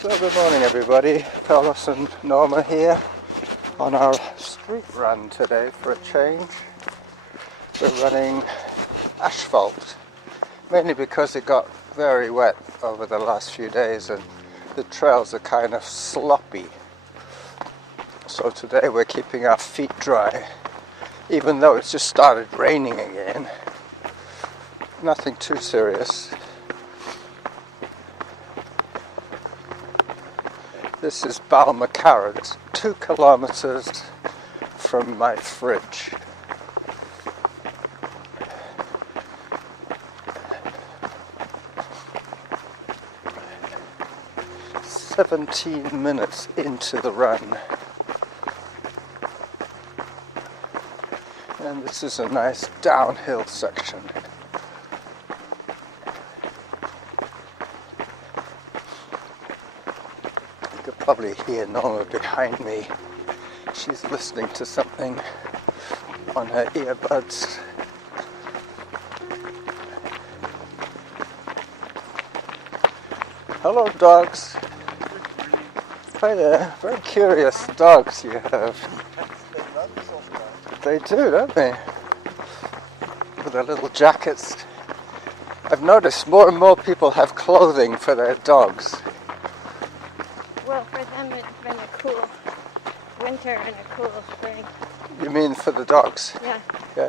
So good morning everybody, Carlos and Norma here on our street run today for a change. We're running asphalt, mainly because it got very wet over the last few days and the trails are kind of sloppy. So today we're keeping our feet dry, even though it's just started raining again. Nothing too serious. This is Balmacara. It's 2 kilometers from my fridge. "17 minutes into the run. And this is a nice downhill section. You could probably hear Norma behind me. She's listening to something on her earbuds. Hello dogs. Hi there. Very curious dogs you have. They do, don't they? With their little jackets. I've noticed more and more people have clothing for their dogs. Well, for them it's been a cool winter and a cool spring. You mean for the dogs? Yeah. Yeah.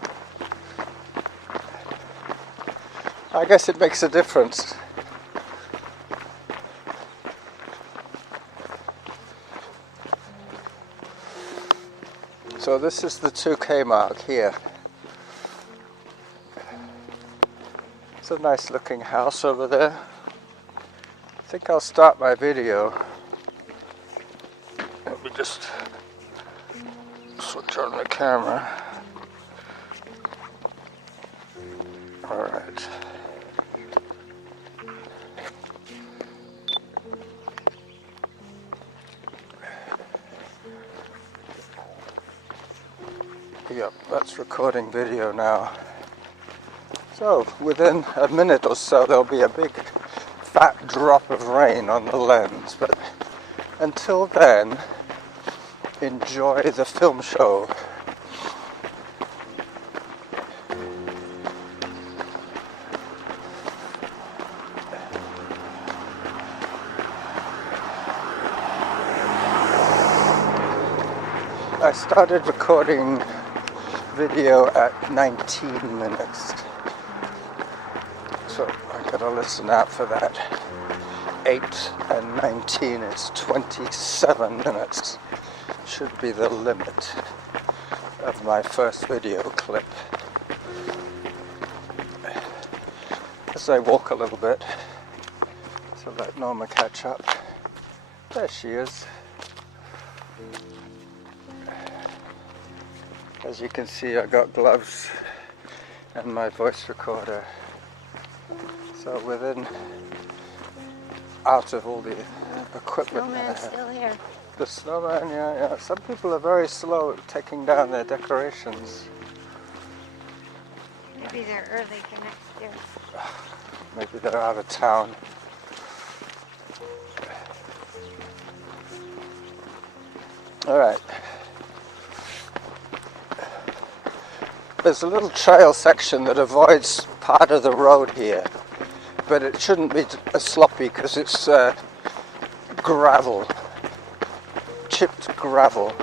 I guess it makes a difference. So this is the 2K mark here. It's a nice looking house over there. I think I'll start my video. Let me just switch on the camera. Alright. Yep, that's recording video now. So, within a minute or so there'll be a big fat drop of rain on the lens, but until then, enjoy the film show. I started recording video at 19 minutes. So I gotta listen out for that. 8 and 19 is 27 minutes. Should be the limit of my first video clip. As I walk a little bit, so let Norma catch up. There she is. As you can see, I got gloves and my voice recorder. So out of all the equipment. Snowman's still here. The snowman, yeah. Some people are very slow at taking down their decorations. Maybe they're early for next year. Maybe they're out of town. Alright. There's a little trail section that avoids part of the road here, but it shouldn't be sloppy because it's gravel, chipped gravel.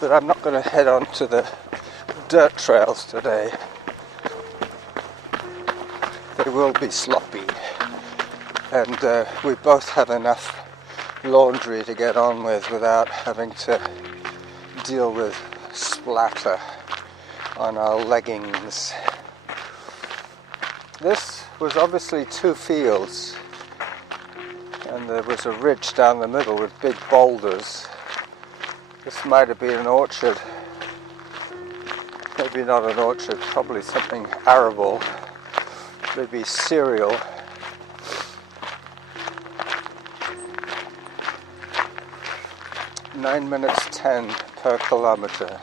But I'm not going to head on to the dirt trails today. They will be sloppy, and we both have enough laundry to get on with without having to deal with splatter on our leggings. This was obviously 2 fields, and there was a ridge down the middle with big boulders. This might have been an orchard. Maybe not an orchard, probably something arable, maybe cereal. 9 minutes 10 per kilometer.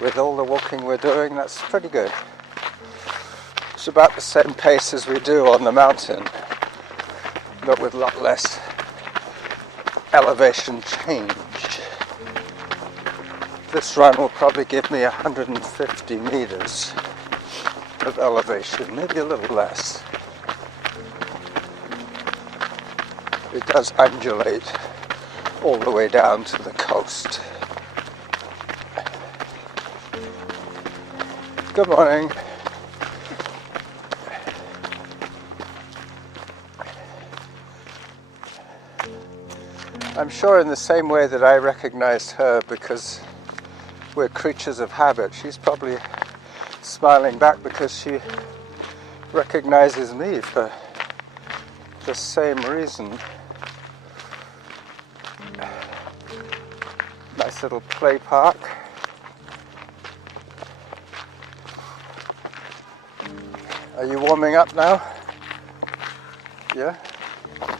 With all the walking we're doing, that's pretty good. It's about the same pace as we do on the mountain, but with a lot less elevation change. This run will probably give me 150 meters of elevation, maybe a little less. It does undulate all the way down to the coast. Good morning. I'm sure in the same way that I recognized her, because we're creatures of habit, she's probably smiling back because she recognizes me for the same reason. Nice little play park. Are you warming up now? Yeah?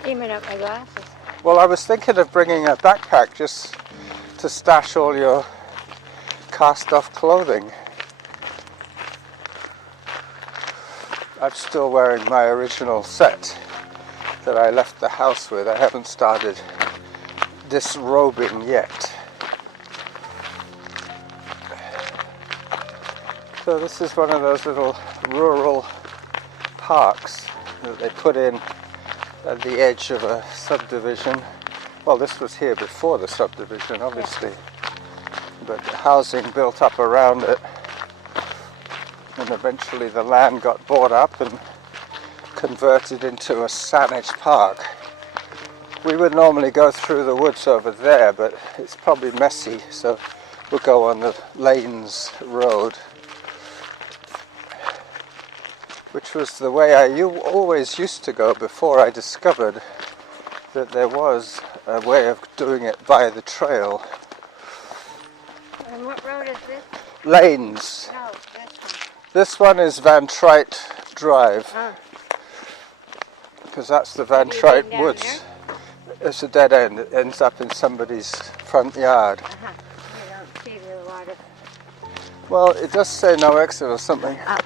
Aiming up my glasses. Well, I was thinking of bringing a backpack just to stash all your cast-off clothing. I'm still wearing my original set that I left the house with. I haven't started disrobing yet. So this is one of those little rural parks that they put in at the edge of a subdivision. Well, this was here before the subdivision, obviously, but the housing built up around it, and eventually the land got bought up and converted into a sanitary park. We would normally go through the woods over there, but it's probably messy, so we'll go on the Lanes Road, which was the way I always used to go before I discovered that there was a way of doing it via the trail. And what road is this? Lanes. No, this one. This one is Van Trite Drive, Oh. because that's the Van Have you Trite been down Woods. It's a dead end. It ends up in somebody's front yard. Uh-huh. You don't see the water. Well, it does say no exit or something. Oh.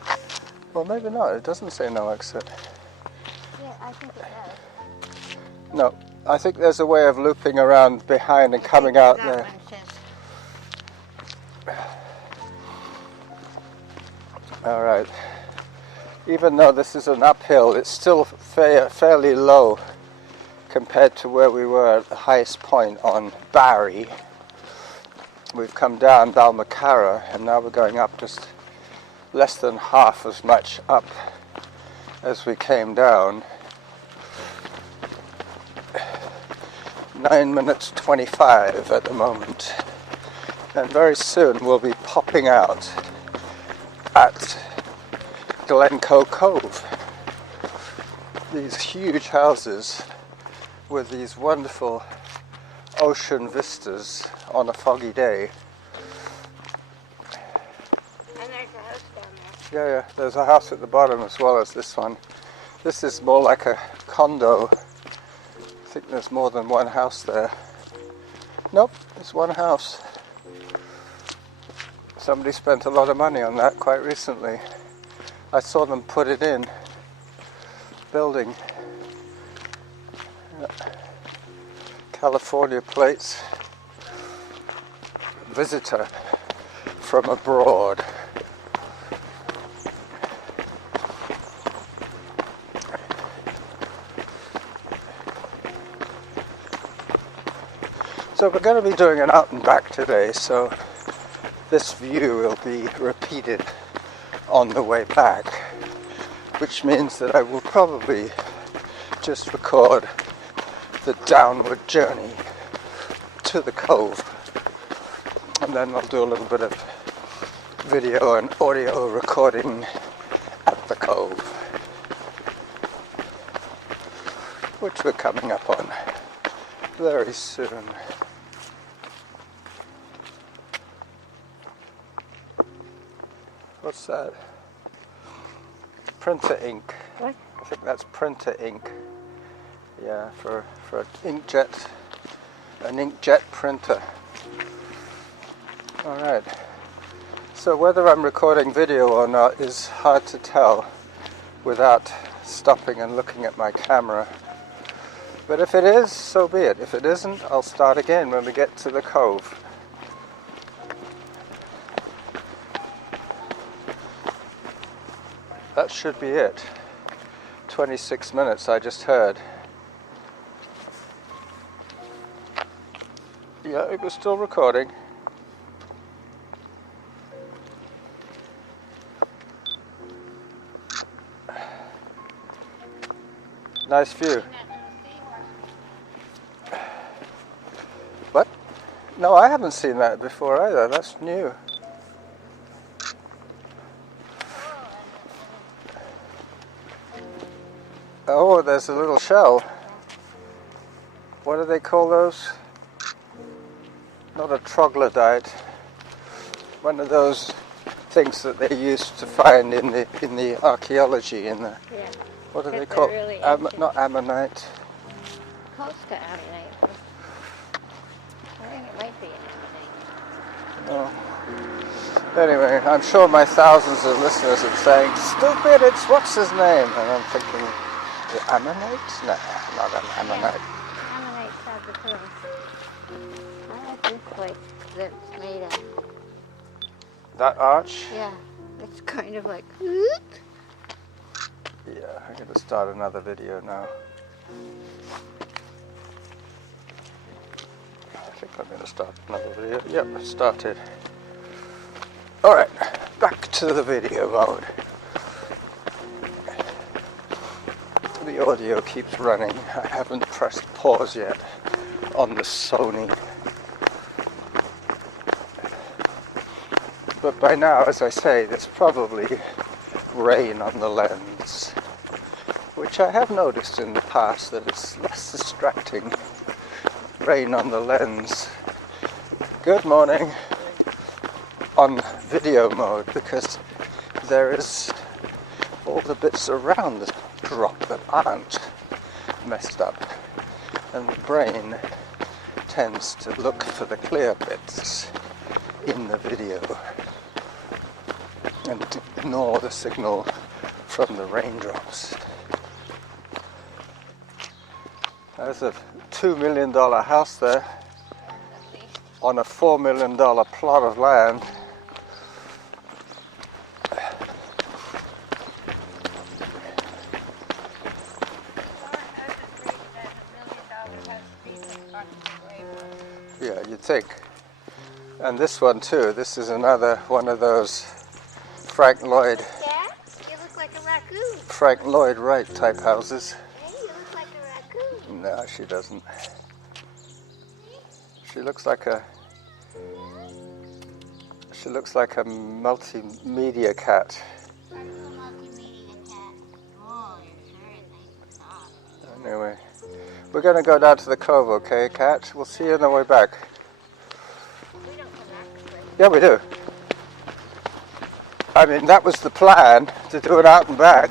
Well, maybe not. It doesn't say no exit. Yeah, I think it does. No, I think there's a way of looping around behind and coming out That there. one says, All right. Even though this is an uphill, it's still fairly low compared to where we were at the highest point on Barry. We've come down Balmacara, and now we're going up just less than half as much up as we came down. 9 minutes 25 at the moment, and very soon we'll be popping out at Glencoe Cove. These huge houses with these wonderful ocean vistas on a foggy day. and there's a house down there. Yeah, there's a house at the bottom as well as this one. This is more like a condo. I think there's more than one house there. Nope, there's one house. Somebody spent a lot of money on that quite recently. I saw them put it in. Building. Yeah. California plates. Visitor from abroad. So we're going to be doing an out and back today, so this view will be repeated on the way back, which means that I will probably just record the downward journey to the cove, and then I'll do a little bit of video and audio recording at the cove, which we're coming up on very soon. What's that? Printer ink. What? I think that's printer ink. Yeah, for an inkjet printer. Alright. So whether I'm recording video or not is hard to tell. without stopping and looking at my camera. But if it is, so be it. If it isn't, I'll start again when we get to the cove. That should be it. 26 minutes I just heard. Yeah, it was still recording. Nice view. What? No, I haven't seen that before either. That's new. Oh, there's a little shell. What do they call those? Not a troglodyte. One of those things that they used to find in the archaeology in the. Yeah. What do they call? Really not ammonite. Close to ammonite. I think it might be ammonite. Oh. Anyway, I'm sure my thousands of listeners are saying, "Stupid! It's what's his name?" And I'm thinking, the ammonite? No, not an ammonite. Yeah. Ammonites have the pearls. I like this place that's made of. That arch? Yeah, it's kind of like. Yeah, I'm going to start another video now. I think I'm going to start another video. Yep, I started. Alright, back to the video mode. The audio keeps running. I haven't pressed pause yet on the Sony. But by now, as I say, there's probably rain on the lens, which I have noticed in the past that it's less distracting. Rain on the lens. Good morning. On video mode, because there is all the bits around the drop that aren't messed up, and the brain tends to look for the clear bits in the video and ignore the signal from the raindrops. There's a $2 million house there on a $4 million plot of land. Yeah, you'd think. And this one too, this is another one of those Frank Lloyd. Dad, you look like a raccoon. Frank Lloyd Wright type houses. Hey, you look like a raccoon. No, she doesn't. She looks like a multimedia cat. Anyway, we're going to go down to the cove, okay, Cat? We'll see you on the way back. We don't come back this way. Yeah, we do. I mean, that was the plan, to do it out and back.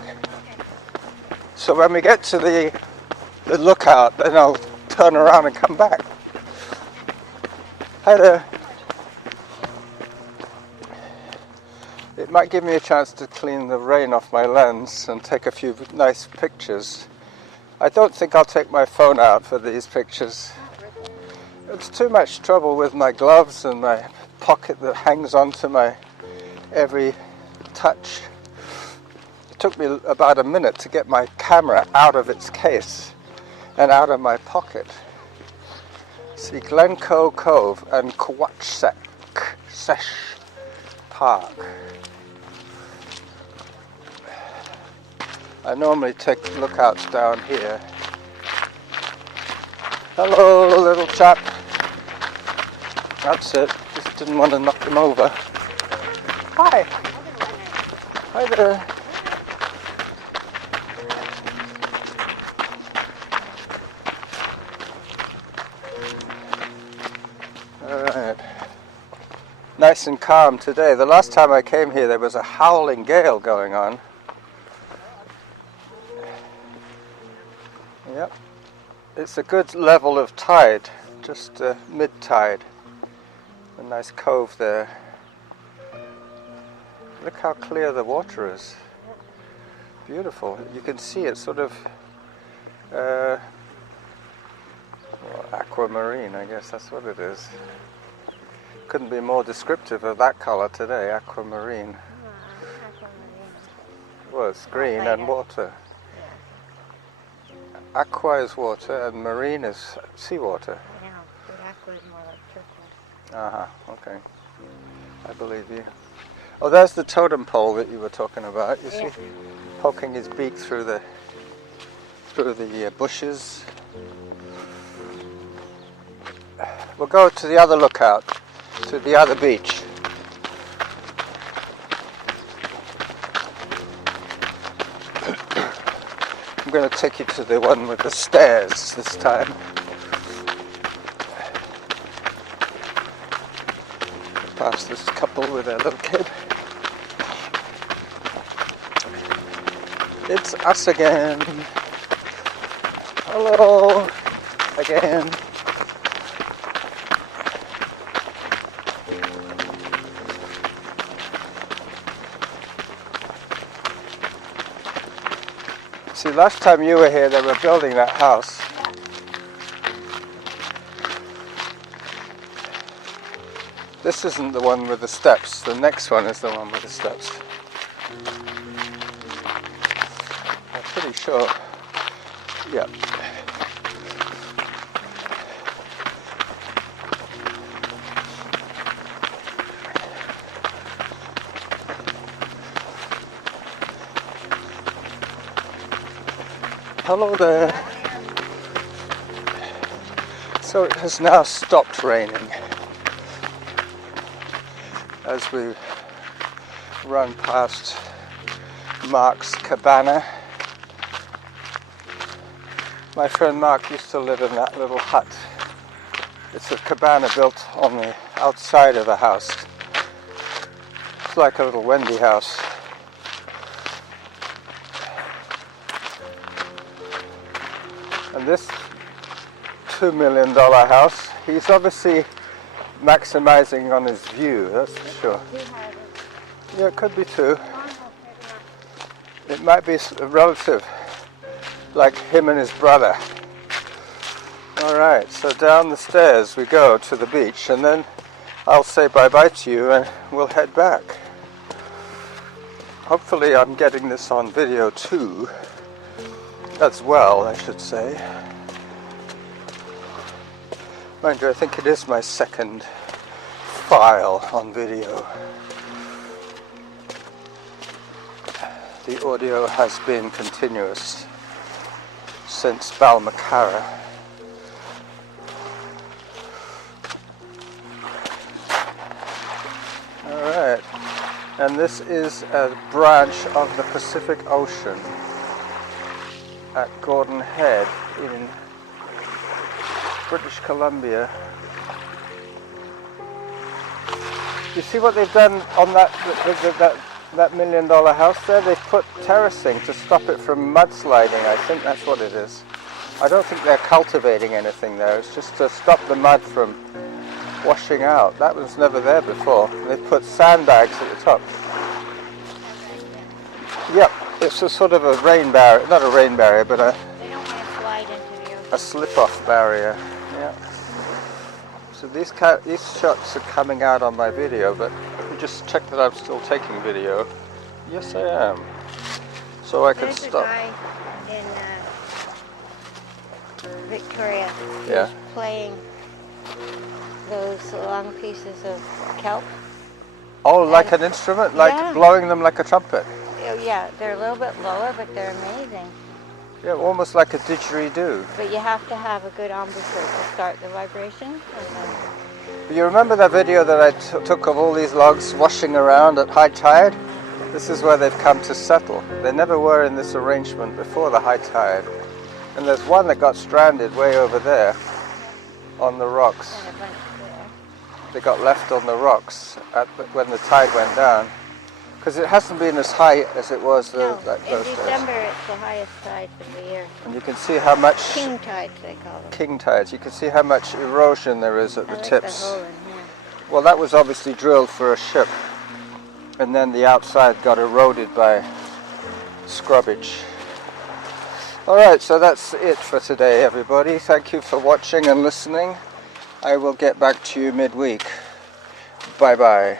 So when we get to the lookout, then I'll turn around and come back. Hi there. It might give me a chance to clean the rain off my lens and take a few nice pictures. I don't think I'll take my phone out for these pictures. It's too much trouble with my gloves and my pocket that hangs onto my every touch. It took me about a minute to get my camera out of its case and out of my pocket. See, Glencoe Cove and Sesh Park. I normally take lookouts down here. Hello, little chap. That's it. Just didn't want to knock him over. Hi. Hi there. Alright. Nice and calm today. The last time I came here there was a howling gale going on. Yep. It's a good level of tide, just mid-tide. A nice cove there. Look how clear the water is. Beautiful. You can see it's sort of well, aquamarine, I guess that's what it is. Couldn't be more descriptive of that color today, aquamarine. Aquamarine. Well, it's green and water. Yeah. Aqua is water and marine is seawater. Yeah, but aqua is more like turquoise. Okay. I believe you. Oh, there's the totem pole that you were talking about. You see, poking his beak through the bushes. We'll go to the other lookout, to the other beach. I'm going to take you to the one with the stairs this time. Past this couple with their little kid. It's us again. Hello again. See, last time you were here, they were building that house. This isn't the one with the steps. The next one is the one with the steps. I'm pretty sure. Yeah. Hello there. So it has now stopped raining as we run past Mark's cabana. My friend Mark used to live in that little hut. It's a cabana built on the outside of a house. It's like a little Wendy house. And this $2 million house, he's obviously maximizing on his view, that's for sure. Yeah, it could be two. It might be a relative, like him and his brother. Alright, so down the stairs we go to the beach, and then I'll say bye-bye to you and we'll head back. Hopefully I'm getting this on video too, as well, I should say. Mind you, I think it is my second file on video. The audio has been continuous since Balmacara. Alright, and this is a branch of the Pacific Ocean at Gordon Head in British Columbia. You see what they've done on that $1 million house there? They've put terracing to stop it from mudsliding. I think that's what it is. I don't think they're cultivating anything there. It's just to stop the mud from washing out. That was never there before. They put sandbags at the top. Yep, it's a sort of a rain barrier, not a rain barrier, but a slip-off barrier. Yeah. So these shots are coming out on my video, but let me just check that I'm still taking video. Yes, I am. So I can stop. There's a guy in Victoria who's playing those long pieces of kelp. Oh, like an instrument? Like blowing them like a trumpet? Yeah, they're a little bit lower, but they're amazing. Yeah, almost like a didgeridoo. But you have to have a good embouchure to start the vibration. You remember that video that I took of all these logs washing around at high tide? This is where they've come to settle. They never were in this arrangement before the high tide. And there's one that got stranded way over there on the rocks. And a bunch there. They got left on the rocks when the tide went down. Because it hasn't been as high as it was No, those in days. December it's the highest tide of the year. And you can see how much... King tides, they call them. King tides. You can see how much erosion there is at the tips. The hole in here. Well, that was obviously drilled for a ship. And then the outside got eroded by scrubbage. Alright, so that's it for today, everybody. Thank you for watching and listening. I will get back to you midweek. Bye bye.